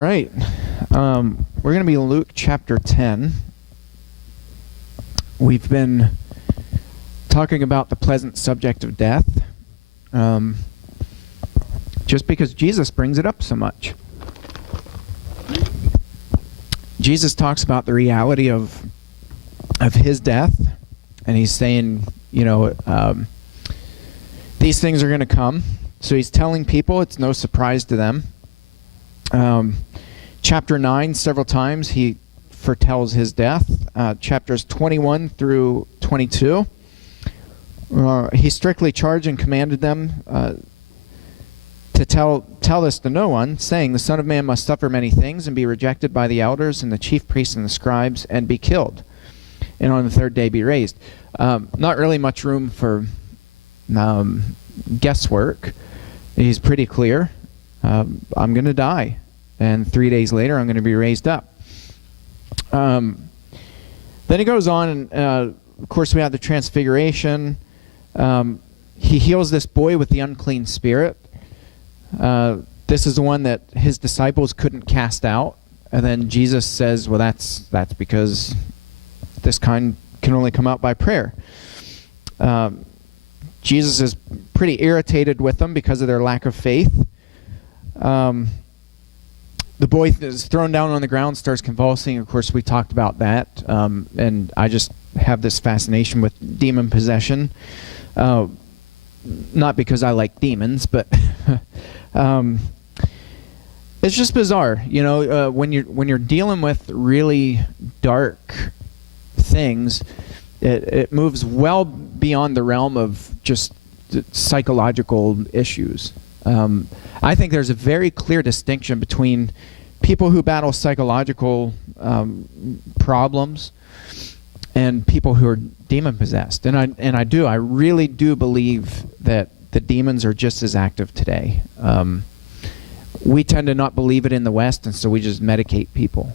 Right. We're going to be in Luke chapter 10. We've been talking about the pleasant subject of death, just because Jesus brings it up so much. Jesus talks about the reality of his death, and he's saying, these things are going to come. So he's telling people it's no surprise to them. Chapter 9, several times he foretells his death. Chapters 21 through 22, he strictly charged and commanded them to tell this to no one, saying, the Son of Man must suffer many things and be rejected by the elders and the chief priests and the scribes and be killed, and on the third day be raised. Not really much room for guesswork. He's pretty clear. I'm going to die, and 3 days later I'm going to be raised up. Then he goes on, and of course we have the transfiguration. He heals this boy with the unclean spirit. This is the one that his disciples couldn't cast out, and then Jesus says, well, that's because this kind can only come out by prayer. Jesus is pretty irritated with them because of their lack of faith. The boy is thrown down on the ground, starts convulsing. Of course, we talked about that. And I just have this fascination with demon possession. Not because I like demons, but it's just bizarre. When you're dealing with really dark things, it moves well beyond the realm of just psychological issues. I think there's a very clear distinction between people who battle psychological problems and people who are demon-possessed. And I really do believe that the demons are just as active today. We tend to not believe it in the West, and so we just medicate people,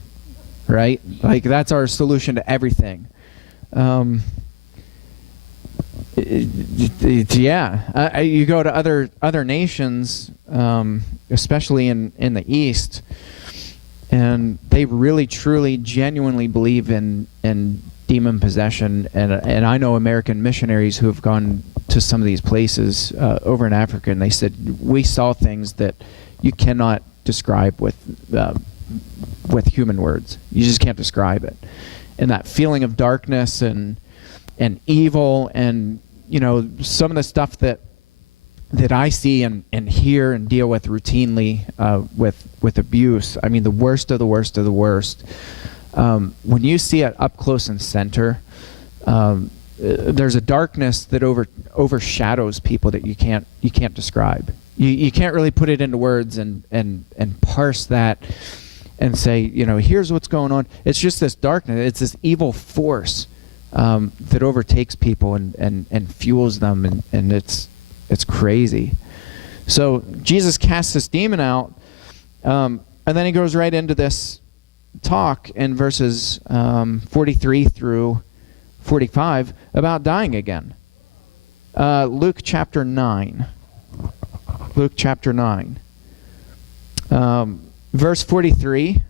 right? Like, that's our solution to everything. You go to other nations, especially in the East, and they really, truly, genuinely believe in demon possession. And I know American missionaries who have gone to some of these places over in Africa, and they said, we saw things that you cannot describe with human words. You just can't describe it. And that feeling of darkness and evil, and some of the stuff that I see and hear and deal with routinely with abuse. I mean, the worst of the worst of the worst. When you see it up close and center, there's a darkness that overshadows people that you can't describe. You can't really put it into words and parse that and say, here's what's going on. It's just this darkness. It's this evil force that overtakes people and fuels them, and it's crazy. So Jesus casts this demon out, and then he goes right into this talk in verses 43 through 45 about dying again. Luke chapter 9. Luke chapter 9. Verse 43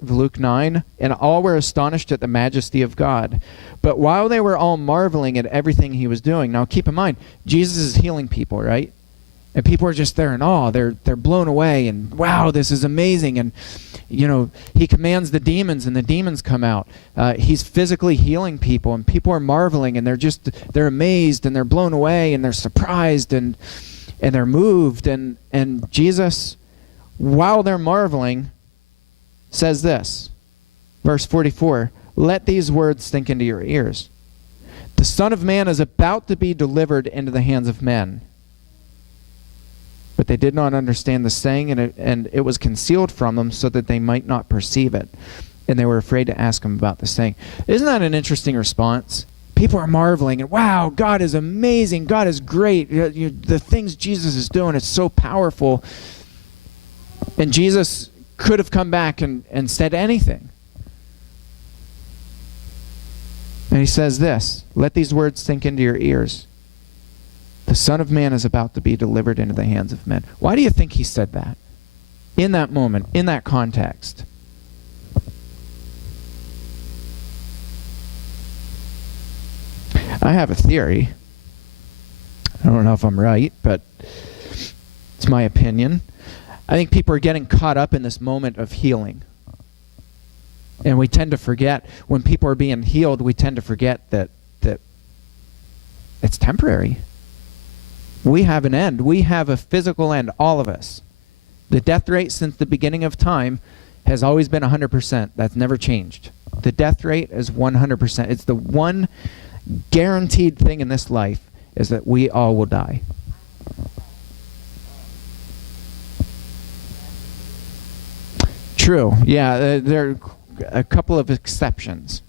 of Luke 9, and all were astonished at the majesty of God. But while they were all marveling at everything he was doing, now keep in mind, Jesus is healing people, right? And people are just there in awe. They're blown away, and wow, this is amazing. And he commands the demons, and the demons come out. He's physically healing people, and people are marveling, and they're amazed, and they're blown away, and they're surprised, and they're moved. And Jesus, while they're marveling, says this, verse 44, let these words sink into your ears. The Son of Man is about to be delivered into the hands of men. But they did not understand the saying, and it was concealed from them so that they might not perceive it. And they were afraid to ask him about the saying. Isn't that an interesting response? People are marveling, and wow, God is amazing. God is great. The things Jesus is doing, it's so powerful. And Jesus could have come back and said anything. And he says this, let these words sink into your ears. The Son of Man is about to be delivered into the hands of men. Why do you think he said that? in that moment, in that context. I have a theory. I don't know if I'm right, but it's my opinion. I think people are getting caught up in this moment of healing. And we tend to forget, when people are being healed, we tend to forget that it's temporary. We have an end. We have a physical end, all of us. The death rate since the beginning of time has always been 100%. That's never changed. The death rate is 100%. It's the one guaranteed thing in this life, is that we all will die. True. Yeah, there are a couple of exceptions.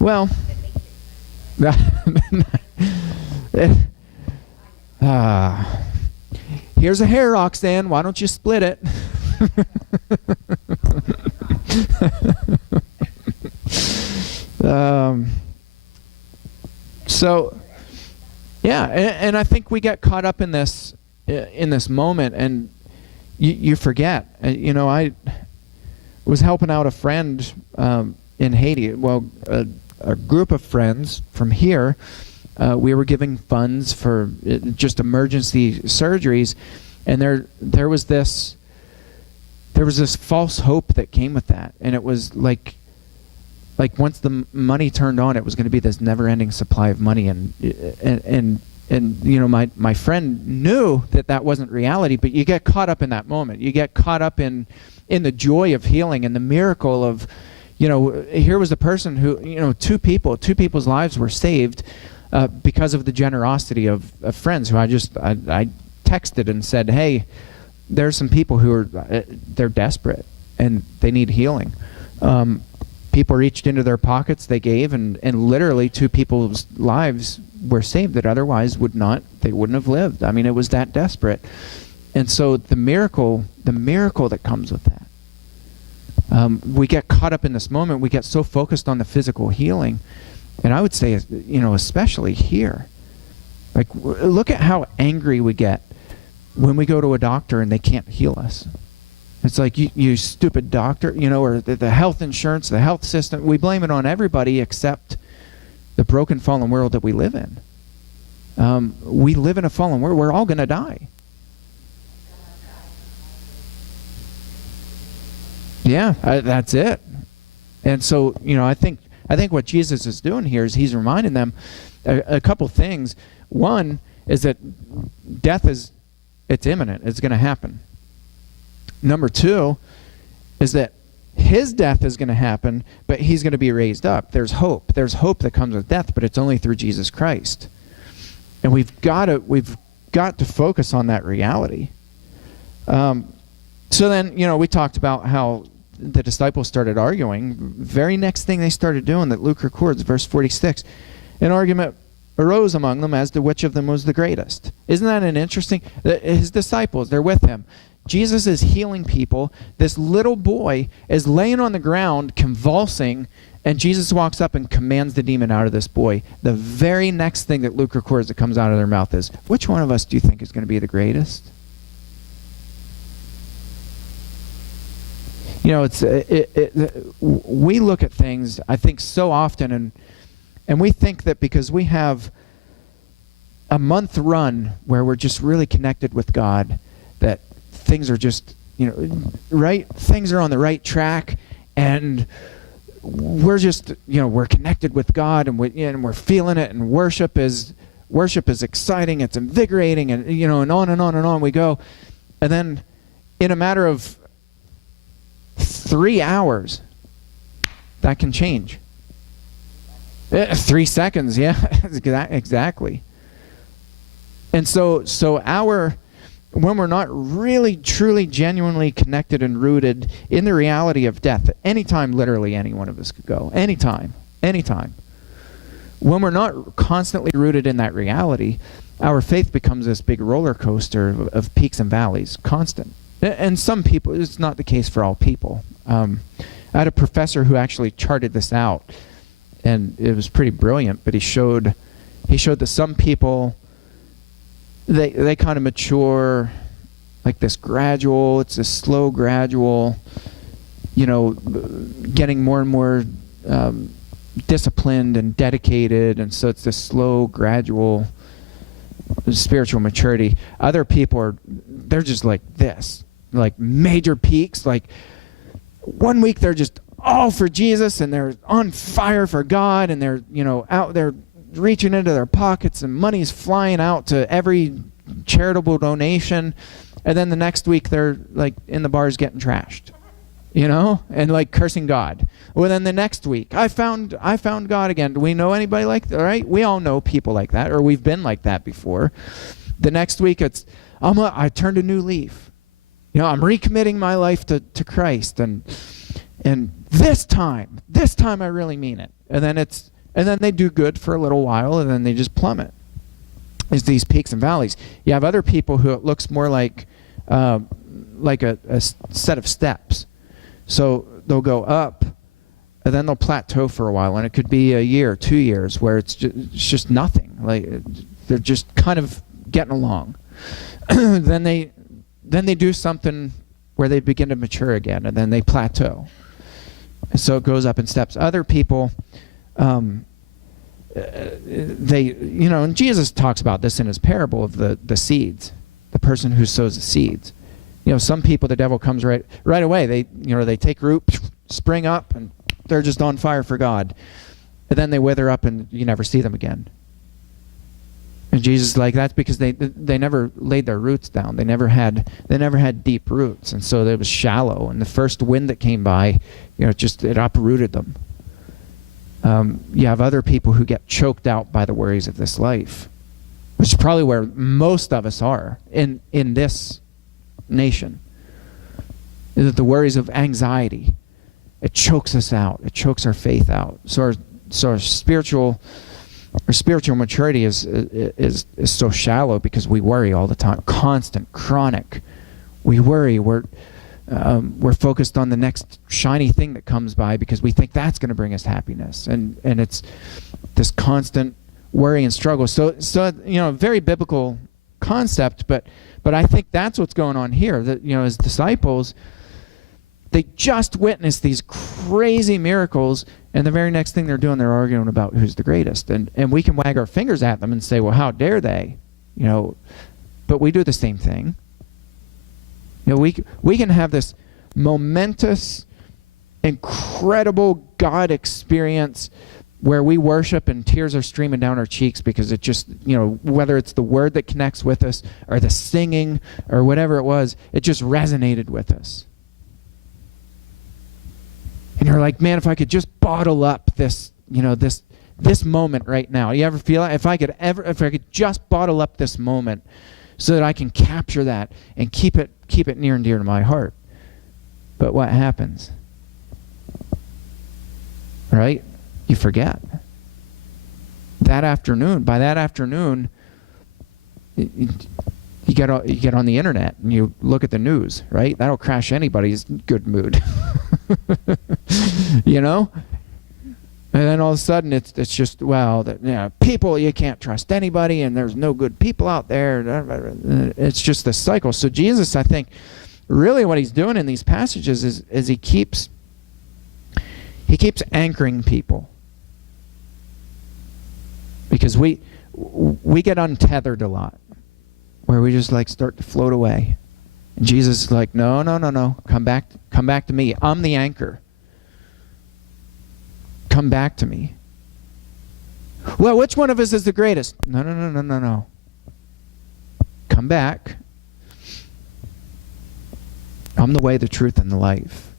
Well, here's a hair, Roxanne. Why don't you split it? So, yeah, and I think we get caught up in this moment, and you forget. I was helping out a friend in Haiti. Well, a group of friends from here. We were giving funds for just emergency surgeries, and there was this false hope that came with that, and it was like once the money turned on, it was going to be this never-ending supply of money, and my friend knew that wasn't reality, but you get caught up in that moment. You get caught up in the joy of healing and the miracle of, here was a person who, two people's lives were saved because of the generosity of friends who I texted and said, hey, there's some people who are they're desperate and they need healing. People reached into their pockets, they gave, and literally two people's lives were saved that otherwise they wouldn't have lived. I mean, it was that desperate. And so the miracle that comes with that. We get caught up in this moment. We get so focused on the physical healing. And I would say, especially here, like, look at how angry we get when we go to a doctor and they can't heal us. It's like, you stupid doctor, or the health insurance, the health system. We blame it on everybody except the broken, fallen world that we live in. We live in a fallen world. We're all going to die. Yeah, that's it. And so, I think what Jesus is doing here is he's reminding them a couple things. One is that death it's imminent. It's going to happen. Number two is that his death is going to happen, but he's going to be raised up. There's hope. There's hope that comes with death, but it's only through Jesus Christ. And we've got to focus on that reality. So then, we talked about how the disciples started arguing. Very next thing they started doing that Luke records, verse 46, an argument arose among them as to which of them was the greatest. Isn't that an interesting? His disciples, they're with him. Jesus is healing people. This little boy is laying on the ground, convulsing, and Jesus walks up and commands the demon out of this boy. The very next thing that Luke records that comes out of their mouth is, which one of us do you think is going to be the greatest? We look at things, I think, so often, and we think that because we have a month run where we're just really connected with God, that things are just, right? Things are on the right track, and we're just, we're connected with God, and we're feeling it, and worship is exciting, it's invigorating, and and on and on and on we go. And then in a matter of 3 hours, that can change. 3 seconds, yeah, exactly. And so when we're not really, truly, genuinely connected and rooted in the reality of death, anytime, literally, any one of us could go. Anytime. When we're not constantly rooted in that reality, our faith becomes this big roller coaster of peaks and valleys, constant. And some people, it's not the case for all people. I had a professor who actually charted this out, and it was pretty brilliant, but he showed that some people, they kind of mature like this gradual, it's a slow gradual, getting more and more disciplined and dedicated, and so it's this slow gradual spiritual maturity. Other people they're just like this, like major peaks. Like 1 week they're just all for Jesus and they're on fire for God, and they're out there reaching into their pockets and money's flying out to every charitable donation, and then the next week they're like in the bars getting trashed, and like cursing God. Well, then the next week I found God again. Do we know anybody like that? Right? We all know people like that, or we've been like that before. The next week it's I turned a new leaf. I'm recommitting my life to Christ, and this time I really mean it. And then they do good for a little while, and then they just plummet. It's these peaks and valleys. You have other people who it looks more like a set of steps. So they'll go up, and then they'll plateau for a while, and it could be a year, 2 years, where it's just nothing. Like they're just kind of getting along. Then they do something where they begin to mature again, and then they plateau. And so it goes up in steps. Other people, and Jesus talks about this in his parable of the seeds, the person who sows the seeds. Some people, the devil comes right away. They take root, spring up, and they're just on fire for God. And then they wither up, and you never see them again. And Jesus is like, that's because they never laid their roots down. They never had deep roots, and so it was shallow. And the first wind that came by, it uprooted them. You have other people who get choked out by the worries of this life, which is probably where most of us are in this nation. The worries of anxiety, it chokes us out. It chokes our faith out. So our spiritual maturity is so shallow because we worry all the time, constant, chronic. We worry. We're focused on the next shiny thing that comes by because we think that's going to bring us happiness, and it's this constant worry and struggle. So very biblical concept, but I think that's what's going on here. That as disciples, they just witnessed these crazy miracles, and the very next thing they're doing, they're arguing about who's the greatest. And we can wag our fingers at them and say, well, how dare they? But we do the same thing. We can have this momentous, incredible God experience where we worship and tears are streaming down our cheeks because it just, whether it's the word that connects with us or the singing or whatever it was, it just resonated with us. And you're like, man, if I could just bottle up this moment right now. You ever feel like if I could just bottle up this moment so that I can capture that and keep it near and dear to my heart. But what happens? Right? You forget. By that afternoon, you get on the internet and you look at the news, right? That'll crash anybody's good mood. And then all of a sudden it's just, people, you can't trust anybody, and there's no good people out there. It's just this cycle. So Jesus, I think, really what he's doing in these passages is he keeps anchoring people. Because we get untethered a lot, where we just start to float away. And Jesus is like, no, come back to me. I'm the anchor. Come back to me. Well, which one of us is the greatest? No. Come back. I'm the way, the truth, and the life.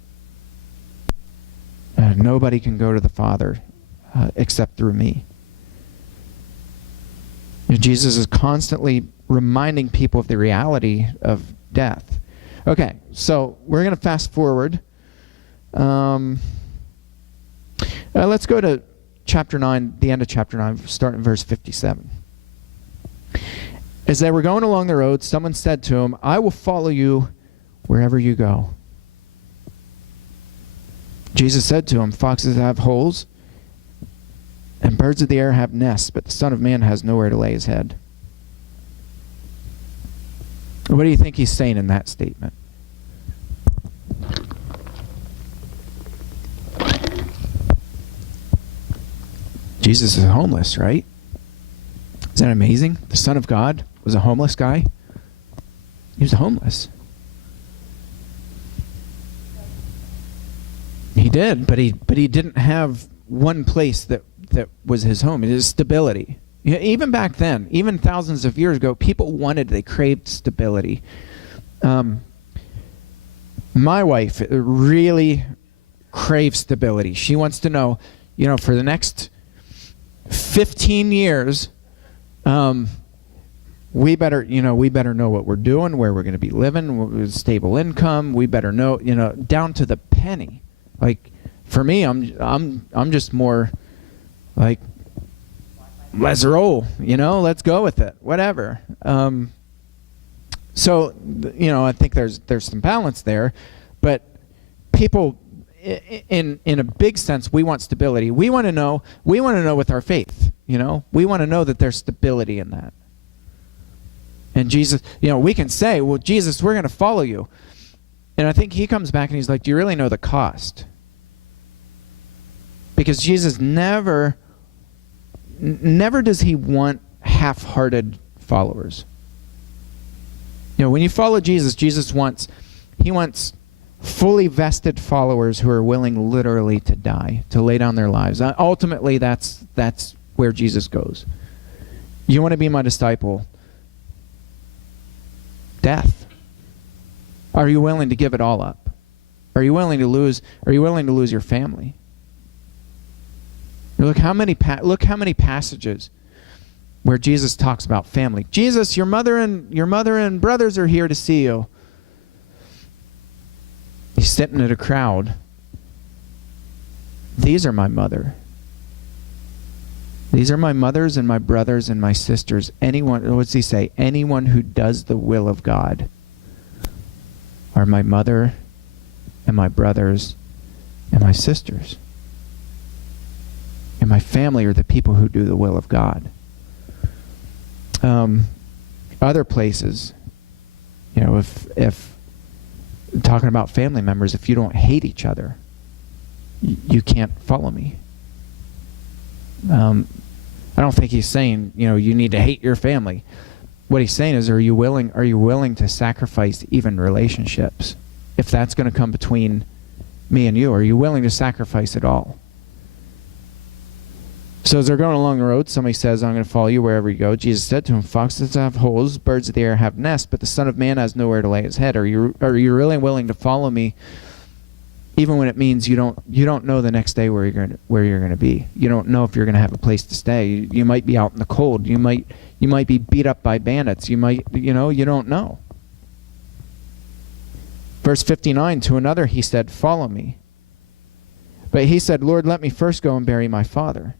Nobody can go to the Father except through me. Jesus is constantly reminding people of the reality of death. Okay, so we're going to fast forward. Let's go to chapter 9, the end of chapter 9, starting in verse 57. As they were going along the road, someone said to him, I will follow you wherever you go. Jesus said to him, foxes have holes, and birds of the air have nests, but the Son of Man has nowhere to lay his head. What do you think he's saying in that statement? Jesus is homeless, right? Is that amazing? The Son of God was a homeless guy. He was homeless. He did, but he didn't have one place that was his home. It is stability. Even back then, even thousands of years ago, people they craved stability. My wife really craves stability. She wants to know, for the next 15 years, we better know what we're doing, where we're going to be living, with stable income. We better know, down to the penny. Like, for me, I'm just more like, let's roll, let's go with it, whatever. So, I think there's some balance there, but people, in a big sense, we want stability. We want to know with our faith, we want to know that there's stability in that. And Jesus, we can say, well, Jesus, we're going to follow you. And I think he comes back and he's like, do you really know the cost? Because Jesus never does he want half-hearted followers. When you follow Jesus, he wants fully vested followers who are willing literally to die, to lay down their lives. Ultimately, that's where Jesus goes. You want to be my disciple? Death. Are you willing to give it all up? Are you willing to lose your family? Look how many passages where Jesus talks about family. Jesus, your mother and brothers are here to see you. He's sitting at a crowd. These are my mother. These are my mothers and my brothers and my sisters. Anyone, what's he say? Anyone who does the will of God are my mother and my brothers and my sisters. And my family are the people who do the will of God. Other places, if talking about family members, if you don't hate each other, you can't follow me. I don't think he's saying, you need to hate your family. What he's saying is, are you willing to sacrifice even relationships? If that's going to come between me and you, are you willing to sacrifice it all? So as they're going along the road, somebody says, I'm going to follow you wherever you go. Jesus said to him, foxes have holes, birds of the air have nests, but the Son of Man has nowhere to lay his head. Are you really willing to follow me, even when it means you don't know the next day where you're going to be? You don't know if you're going to have a place to stay. You might be out in the cold. You might be beat up by bandits. You don't know. Verse 59, to another he said, follow me. But he said, Lord, let me first go and bury my father.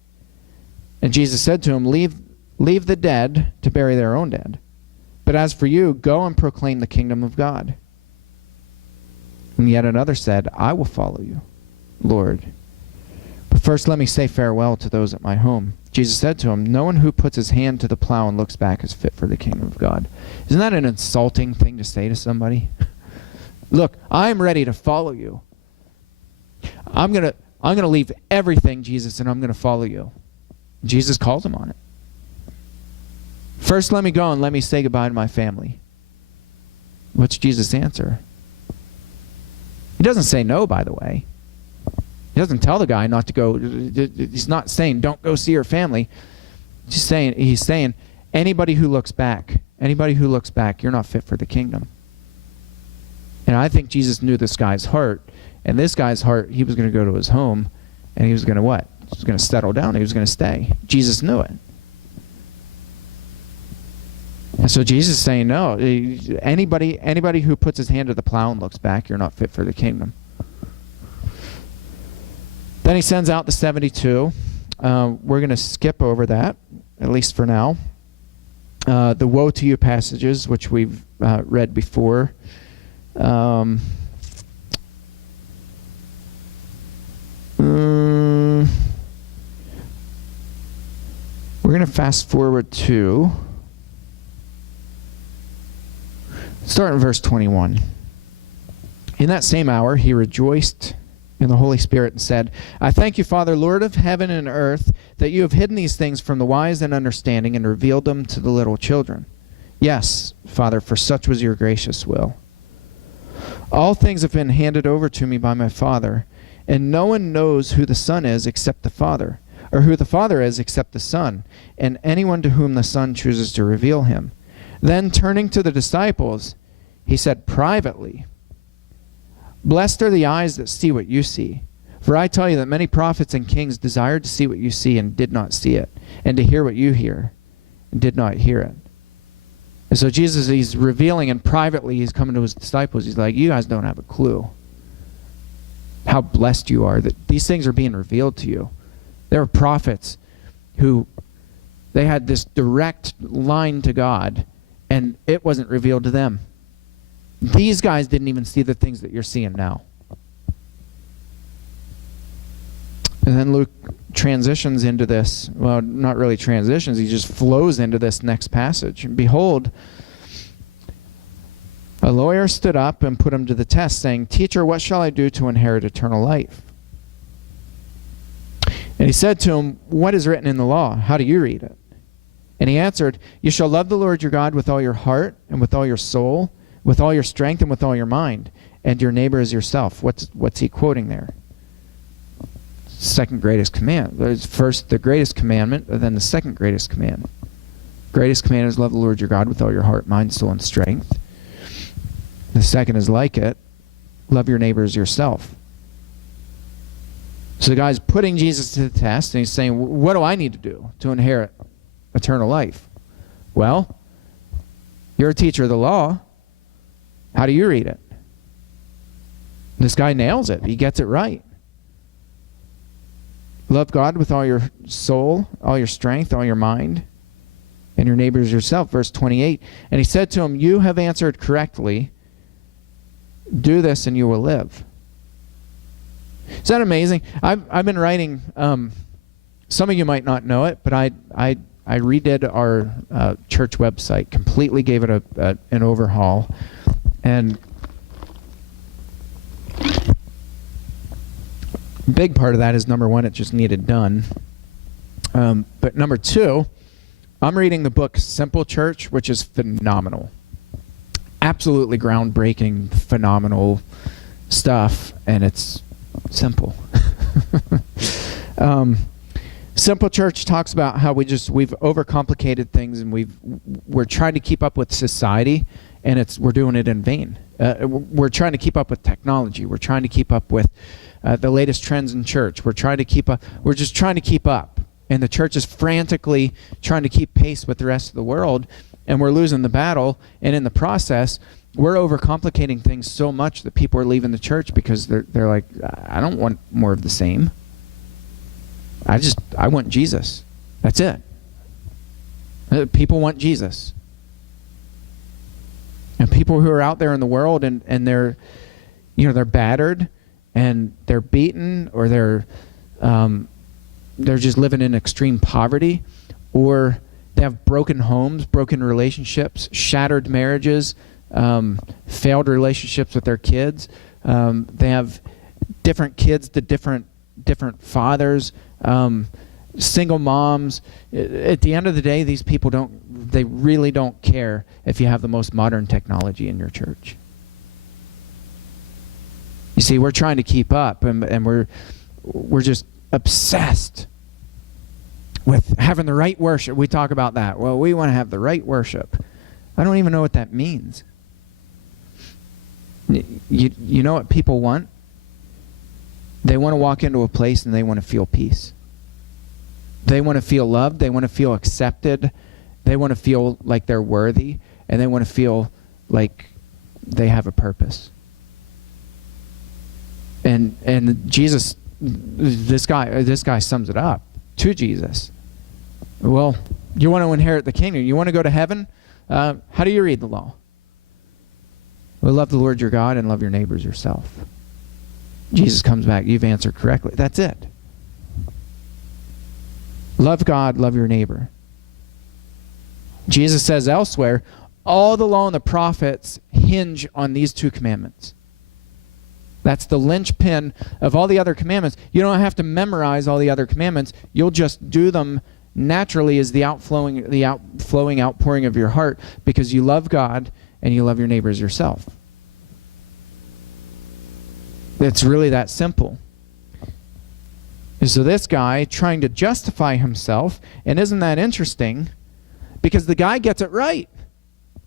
And Jesus said to him, leave the dead to bury their own dead. But as for you, go and proclaim the kingdom of God. And yet another said, I will follow you, Lord. But first let me say farewell to those at my home. Jesus said to him, no one who puts his hand to the plow and looks back is fit for the kingdom of God. Isn't that an insulting thing to say to somebody? Look, I'm ready to follow you. I'm gonna leave everything, Jesus, and I'm going to follow you. Jesus calls him on it. First, let me go and let me say goodbye to my family. What's Jesus' answer? He doesn't say no, by the way. He doesn't tell the guy not to go. He's not saying don't go see your family. He's saying anybody who looks back, you're not fit for the kingdom. And I think Jesus knew this guy's heart. And this guy's heart, he was going to go to his home, and he was going to what? He was going to settle down. He was going to stay. Jesus knew it. And so Jesus is saying, no, anybody who puts his hand to the plow and looks back, you're not fit for the kingdom. Then he sends out the 72. We're going to skip over that, at least for now. The woe to you passages, which we've read before. We're going to fast forward to Start in verse 21. In that same hour, he rejoiced in the Holy Spirit and said, I thank you, Father, Lord of heaven and earth, that you have hidden these things from the wise and understanding and revealed them to the little children. Yes, Father, for such was your gracious will. All things have been handed over to me by my Father, and no one knows who the Son is except the Father, or who the Father is except the Son, and anyone to whom the Son chooses to reveal him. Then turning to the disciples, he said privately, Blessed are the eyes that see what you see. For I tell you that many prophets and kings desired to see what you see and did not see it, and to hear what you hear and did not hear it. And so Jesus, he's revealing, and privately he's coming to his disciples. He's like, you guys don't have a clue how blessed you are that these things are being revealed to you. There are prophets who, they had this direct line to God, and it wasn't revealed to them. These guys didn't even see the things that you're seeing now. And then Luke transitions into this. Well, not really transitions. He just flows into this next passage. And behold, a lawyer stood up and put him to the test, saying, Teacher, what shall I do to inherit eternal life? And he said to him, What is written in the law? How do you read it? And he answered, You shall love the Lord your God with all your heart and with all your soul, with all your strength and with all your mind, and your neighbor as yourself. What's he quoting there? Second greatest command. There's first the greatest commandment, and then the second greatest command. Greatest command is love the Lord your God with all your heart, mind, soul, and strength. The second is like it, love your neighbor as yourself. So the guy's putting Jesus to the test, and he's saying, what do I need to do to inherit eternal life? Well, you're a teacher of the law. How do you read it? This guy nails it. He gets it right. Love God with all your soul, all your strength, all your mind, and your neighbor as yourself. Verse 28. And he said to him, You have answered correctly. Do this and you will live. Is that amazing? I've been writing, some of you might not know it, but I redid our church website, completely gave it an overhaul. And big part of that is, number one, it just needed done. But number two, I'm reading the book Simple Church, which is phenomenal. Absolutely groundbreaking, phenomenal stuff, and it's simple. Simple Church talks about how we've overcomplicated things, and we're trying to keep up with society, and we're doing it in vain. We're trying to keep up with technology. We're trying to keep up with the latest trends in church. We're trying to keep up. We're just trying to keep up, and the church is frantically trying to keep pace with the rest of the world, and we're losing the battle. And in the process, we're overcomplicating things so much that people are leaving the church because they're like, I don't want more of the same. I want Jesus. That's it. People want Jesus. And people who are out there in the world and they're battered and they're beaten, or they're just living in extreme poverty, or they have broken homes, broken relationships, shattered marriages, failed relationships with their kids. They have different kids to different fathers, single moms. At the end of the day, these people they really don't care if you have the most modern technology in your church. You see, we're trying to keep up, and we're just obsessed with having the right worship. We talk about that. Well, we want to have the right worship. I don't even know what that means. You know what people want? They want to walk into a place and they want to feel peace. They want to feel loved. They want to feel accepted. They want to feel like they're worthy, and they want to feel like they have a purpose. And Jesus, this guy sums it up to Jesus. Well, you want to inherit the kingdom. You want to go to heaven? How do you read the law? Well, love the Lord your God and love your neighbors yourself. Jesus comes back. You've answered correctly. That's it. Love God, love your neighbor. Jesus says elsewhere, all the law and the prophets hinge on these 2 commandments. That's the linchpin of all the other commandments. You don't have to memorize all the other commandments. You'll just do them naturally as the outflowing outpouring of your heart, because you love God and you love your neighbor as yourself. It's really that simple. And so this guy trying to justify himself, and isn't that interesting? Because the guy gets it right.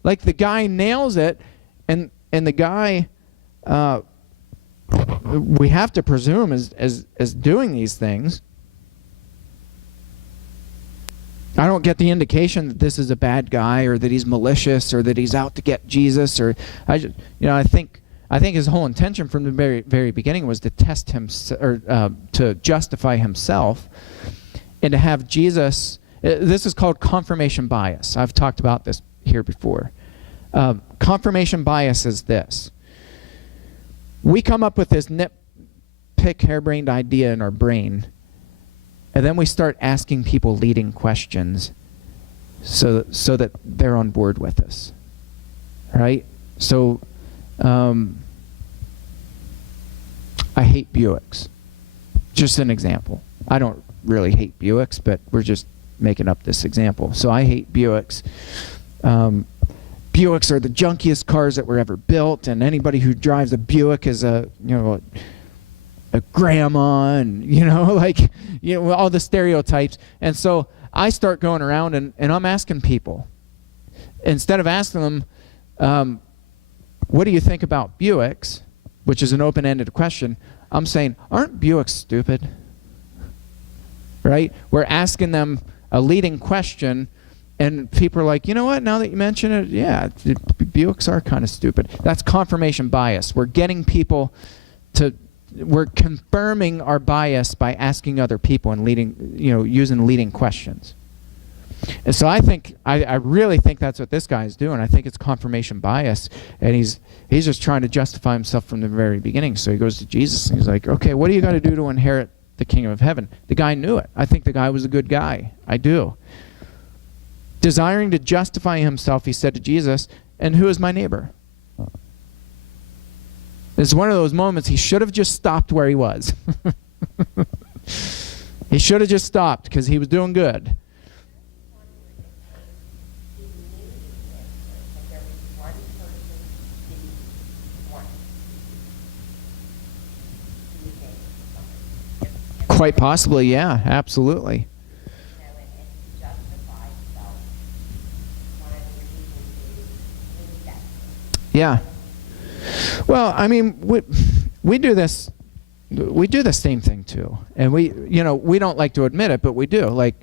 Like, the guy nails it, and the guy, we have to presume as doing these things. I don't get the indication that this is a bad guy, or that he's malicious, or that he's out to get Jesus, or I think his whole intention from the very, very beginning was to test him, or to justify himself, and to have Jesus. This is called confirmation bias. I've talked about this here before. Confirmation bias is this: we come up with this nitpick, harebrained idea in our brain, and then we start asking people leading questions so that they're on board with us, right? So, I hate Buicks. Just an example. I don't really hate Buicks, but we're just making up this example. So I hate Buicks. Buicks are the junkiest cars that were ever built, and anybody who drives a Buick is a grandma, and all the stereotypes. And so I start going around and I'm asking people, instead of asking them, what do you think about Buicks, which is an open-ended question, I'm saying, aren't Buicks stupid? Right? We're asking them a leading question, and people are like, you know what, now that you mention it, yeah, Buicks are kind of stupid. That's confirmation bias. We're getting people we're confirming our bias by asking other people and using leading questions. And so I really think that's what this guy is doing. I think it's confirmation bias, and he's just trying to justify himself from the very beginning. So he goes to Jesus and he's like, okay, what do you got to do to inherit the kingdom of heaven? The guy knew it. I think the guy was a good guy. I do. Desiring to justify himself, he said to Jesus, and who is my neighbor? It's one of those moments he should have just stopped where he was. He should have just stopped because he was doing good. Quite possibly, yeah, absolutely. Yeah. Well, I mean, we do this. We do the same thing too, and we don't like to admit it, but we do. Like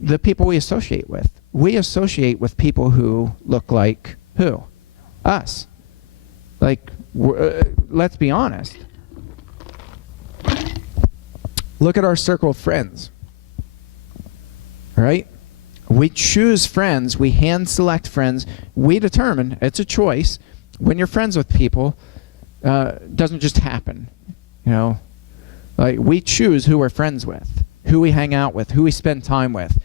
the people we associate with. We associate with people who look like who? Us. Like, let's be honest. Look at our circle of friends. Right? We choose friends. We hand select friends. We determine. It's a choice. When you're friends with people, doesn't just happen. Like we choose who we're friends with, who we hang out with, who we spend time with,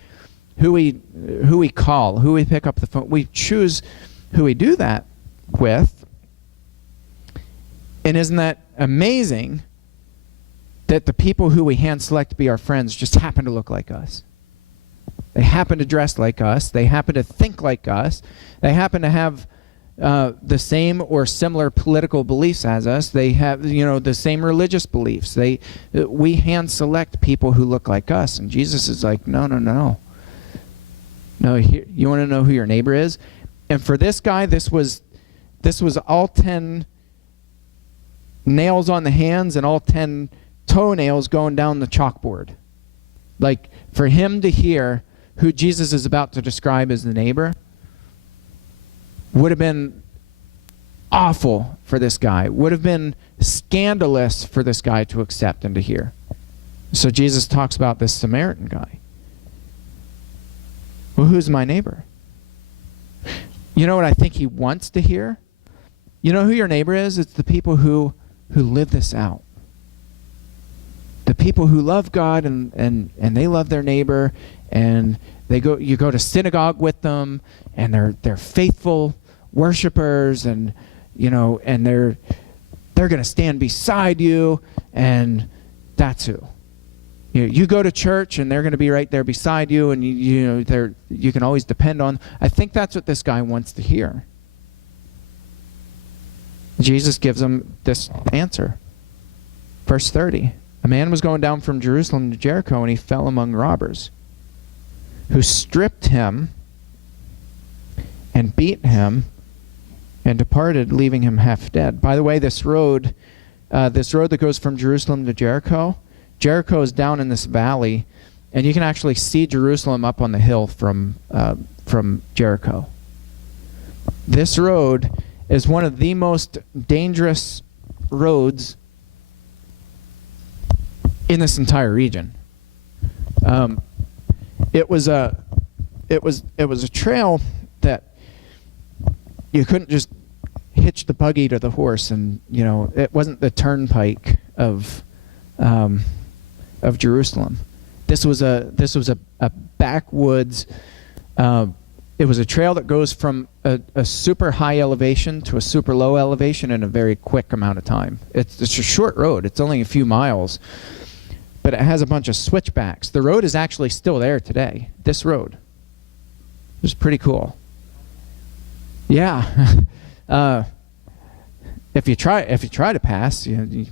who we call, who we pick up the phone. We choose who we do that with. And isn't that amazing that the people who we hand select to be our friends just happen to look like us? They happen to dress like us. They happen to think like us. They happen to have the same or similar political beliefs as us. They have, the same religious beliefs. We hand select people who look like us, and Jesus is like, no. No, you want to know who your neighbor is? And for this guy, this was all 10 nails on the hands and all 10 toenails going down the chalkboard. Like, for him to hear who Jesus is about to describe as the neighbor would have been awful for this guy, would have been scandalous for this guy to accept and to hear. So Jesus talks about this Samaritan guy. Well, who's my neighbor? You know what I think he wants to hear? You know who your neighbor is? It's the people who live this out. The people who love God and they love their neighbor, and you go to synagogue with them, and they're faithful worshipers, and and they're going to stand beside you, and that's who. You go to church, and they're going to be right there beside you, and you can always depend on. I think that's what this guy wants to hear. Jesus gives him this answer. Verse 30. A man was going down from Jerusalem to Jericho, and he fell among robbers, who stripped him and beat him and departed, leaving him half dead. By the way, this road that goes from Jerusalem to Jericho is down in this valley, and you can actually see Jerusalem up on the hill from Jericho. This road is one of the most dangerous roads in this entire region. It was a trail that you couldn't just hitch the buggy to the horse, and it wasn't the turnpike of Jerusalem. This was a backwoods. It was a trail that goes from a super high elevation to a super low elevation in a very quick amount of time. It's a short road. It's only a few miles, but it has a bunch of switchbacks. The road is actually still there today. This road. It's pretty cool. Yeah. If you try to pass, you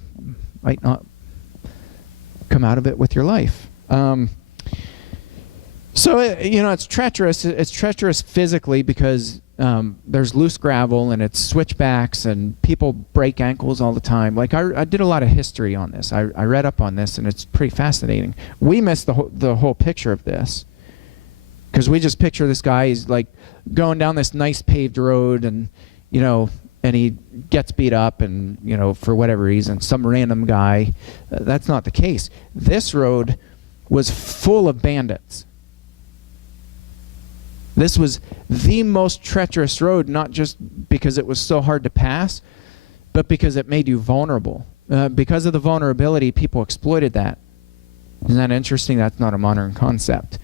might not come out of it with your life. So it's treacherous. It's treacherous physically because there's loose gravel and it's switchbacks and people break ankles all the time. Like I did a lot of history on this. I read up on this, and it's pretty fascinating. We missed the whole picture of this because we just picture this guy. He's like going down this nice paved road, and and he gets beat up, and for whatever reason, some random guy. That's not the case. This road was full of bandits. This was the most treacherous road, not just because it was so hard to pass, but because it made you vulnerable. Because of the vulnerability, people exploited that. Isn't that interesting? That's not a modern concept.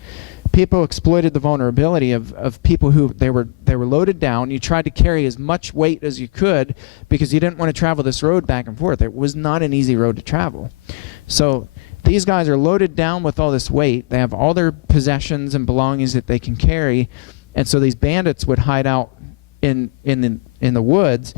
People exploited the vulnerability of people who they were loaded down. You tried to carry as much weight as you could because you didn't want to travel this road back and forth. It was not an easy road to travel. So these guys are loaded down with all this weight. They have all their possessions and belongings that they can carry, and so these bandits would hide out in the woods,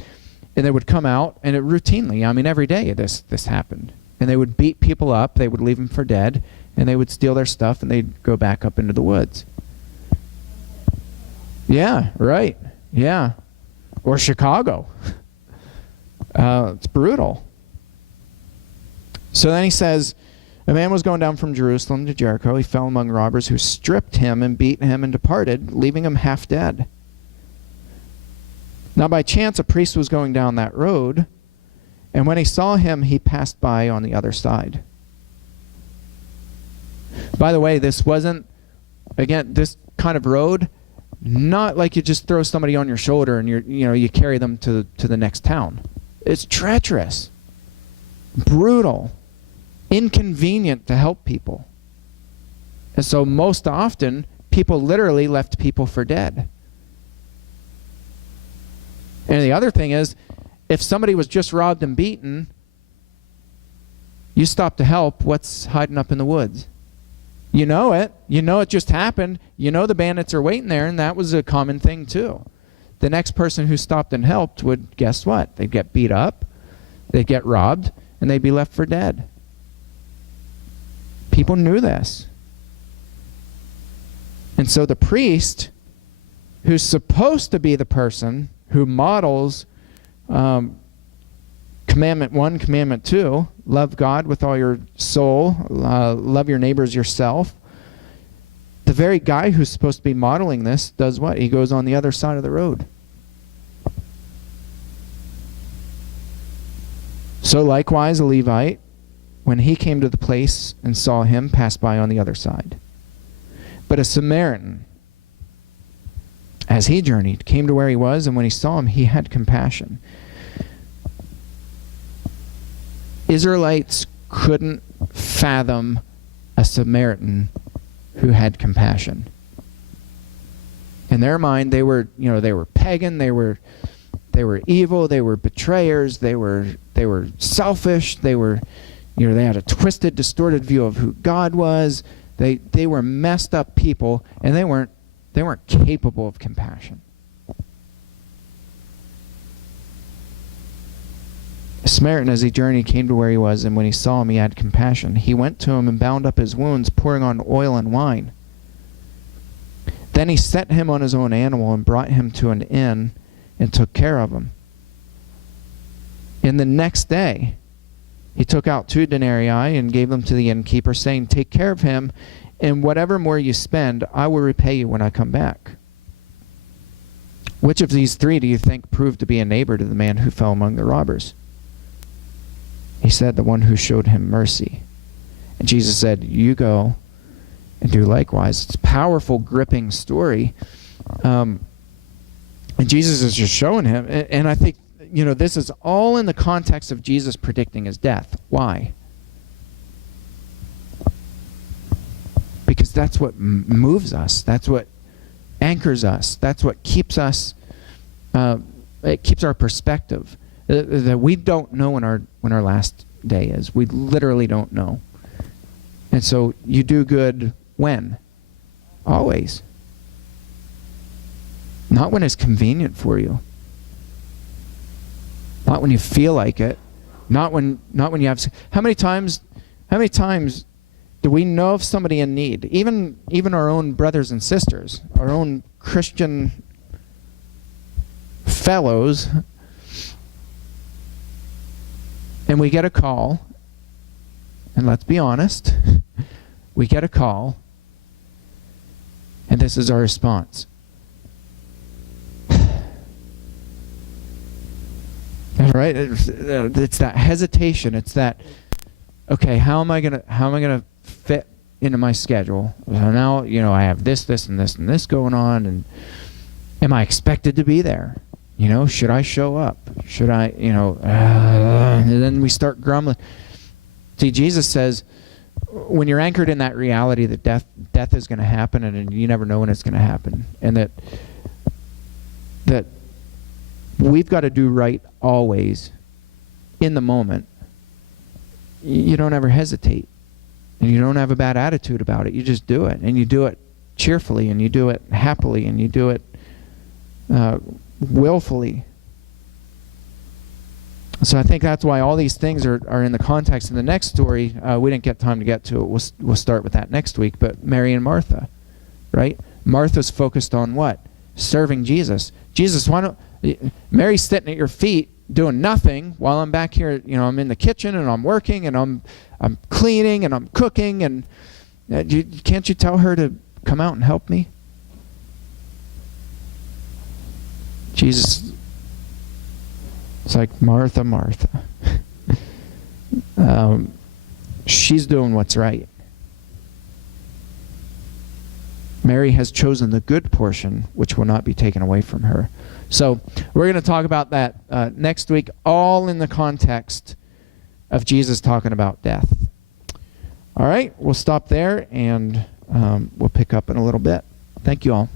and they would come out, and it routinely, every day this happened. And they would beat people up. They would leave them for dead, and they would steal their stuff, and they'd go back up into the woods. Yeah, right. Yeah. Or Chicago. It's brutal. So then he says, a man was going down from Jerusalem to Jericho. He fell among robbers who stripped him and beat him and departed, leaving him half dead. Now by chance a priest was going down that road, and when he saw him, he passed by on the other side. By the way, this wasn't, again, this kind of road, not like you just throw somebody on your shoulder and you carry them to the next town. It's treacherous, brutal, inconvenient to help people. And so most often, people literally left people for dead. And the other thing is, if somebody was just robbed and beaten, you stop to help, what's hiding up in the woods? You know it. You know it just happened. You know the bandits are waiting there, and that was a common thing too. The next person who stopped and helped would, guess what? They'd get beat up, they'd get robbed, and they'd be left for dead. People knew this. And so the priest, who's supposed to be the person who models Commandment 1, Commandment 2, love God with all your soul, love your neighbors yourself. The very guy who's supposed to be modeling this does what? He goes on the other side of the road. So likewise, a Levite, when he came to the place and saw him, passed by on the other side. But a Samaritan, as he journeyed, came to where he was, and when he saw him, he had compassion. Israelites couldn't fathom a Samaritan who had compassion. In their mind, they were pagan, they were evil, they were betrayers, they were selfish, they had a twisted, distorted view of who God was. They were messed up people, and they weren't capable of compassion. A Samaritan, as he journeyed, came to where he was, and when he saw him, he had compassion. He went to him and bound up his wounds, pouring on oil and wine. Then he set him on his own animal and brought him to an inn and took care of him. And the next day, he took out 2 denarii and gave them to the innkeeper, saying, "Take care of him, and whatever more you spend, I will repay you when I come back." Which of these 3 do you think proved to be a neighbor to the man who fell among the robbers? He said, "The one who showed him mercy." And Jesus said, "You go and do likewise." It's a powerful, gripping story. And Jesus is just showing him. And I think, this is all in the context of Jesus predicting his death. Why? Because that's what moves us. That's what anchors us. That's what keeps us, it keeps our perspective. That we don't know when our last day is. We literally don't know. And so you do good when? Always. Not when it's convenient for you. Not when you feel like it. Not when you have. How many times do we know of somebody in need? Even our own brothers and sisters, our own Christian fellows. And we get a call, and let's be honest, we get a call, and this is our response. Right? It's that hesitation. It's that, okay, how am I gonna fit into my schedule? So now, I have this, and this, and this going on, and am I expected to be there? Should I show up? Should I, and then we start grumbling. See, Jesus says, when you're anchored in that reality that death is going to happen, and you never know when it's going to happen, and that we've got to do right always in the moment, you don't ever hesitate, and you don't have a bad attitude about it. You just do it, and you do it cheerfully, and you do it happily, and you do it willfully. So I think that's why all these things are in the context of the next story. We didn't get time to get to it. We'll start with that next week. But Mary and Martha, right? Martha's focused on what? Serving Jesus. Jesus, why don't... Mary's sitting at your feet doing nothing while I'm back here. I'm in the kitchen and I'm working and I'm cleaning and I'm cooking. And can't you tell her to come out and help me? Jesus, it's like, Martha, Martha. She's doing what's right. Mary has chosen the good portion, which will not be taken away from her. So we're going to talk about that next week, all in the context of Jesus talking about death. All right, we'll stop there, and we'll pick up in a little bit. Thank you all.